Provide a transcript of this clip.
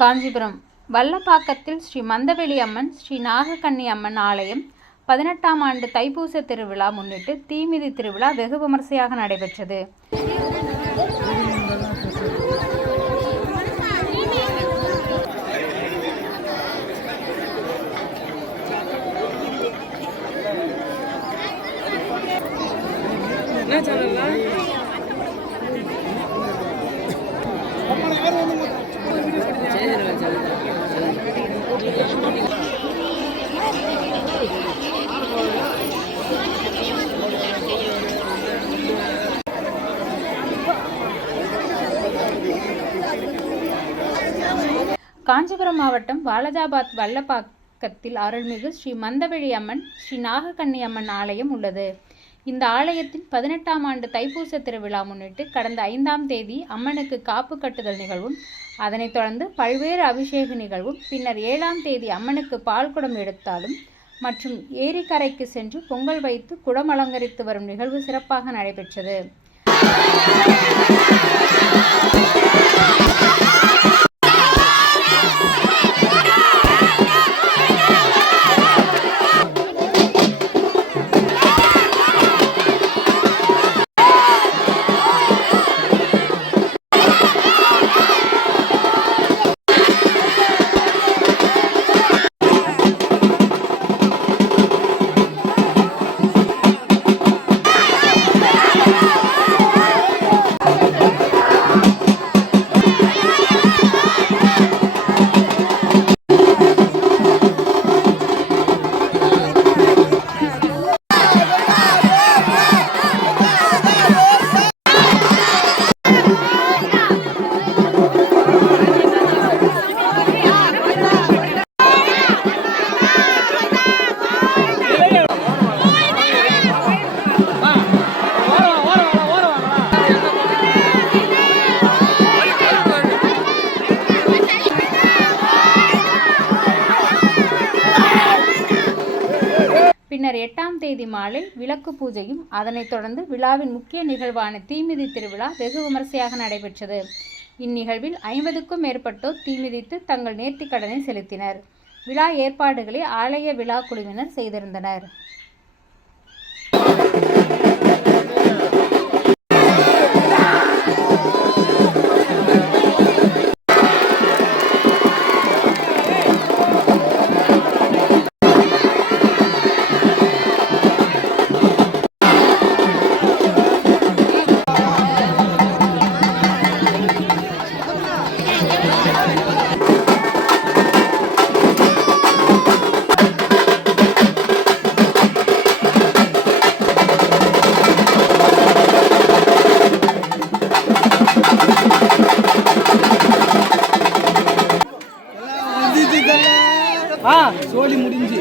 காஞ்சிபுரம் வல்லப்பாக்கத்தில் ஸ்ரீ மந்தவெளி அம்மன், ஸ்ரீ நாகக்கன்னி அம்மன் ஆலயம் 18ஆம் ஆண்டு தைப்பூச திருவிழா முன்னிட்டு தீமிதி திருவிழா வெகு விமர்சையாக நடைபெற்றது. காஞ்சிபுரம் மாவட்டம் வாலாஜாபாத் வல்லப்பாக்கத்தில் அருள்மிகு ஸ்ரீ மந்தவெளி அம்மன், ஸ்ரீ நாகக்கன்னி அம்மன் ஆலயம் உள்ளது. இந்த ஆலயத்தின் 18ஆம் ஆண்டு தைப்பூச திருவிழா முன்னிட்டு கடந்த 5ஆம் தேதி அம்மனுக்கு காப்பு கட்டுதல் நிகழ்வும், அதனைத் தொடர்ந்து பல்வேறு அபிஷேக நிகழ்வும், பின்னர் 7ஆம் தேதி அம்மனுக்கு பால் குடம் எடுத்தாலும் மற்றும் ஏரிக்கரைக்கு சென்று பொங்கல் வைத்து குடம் அலங்கரித்து வரும் நிகழ்வு சிறப்பாக நடைபெற்றது. பின்னர் 8ஆம் தேதி மாலை விளக்கு பூஜையும், அதனைத் தொடர்ந்து விழாவின் முக்கிய நிகழ்வான தீமிதி திருவிழா வெகு விமர்சையாக நடைபெற்றது. இந்நிகழ்வில் 50க்கும் மேற்பட்டோர் தீமிதித்து தங்கள் நேர்த்திக்கடனை செலுத்தினர். விழா ஏற்பாடுகளை ஆலய விழா குழுவினர் செய்திருந்தனர். சோழி முடிஞ்சு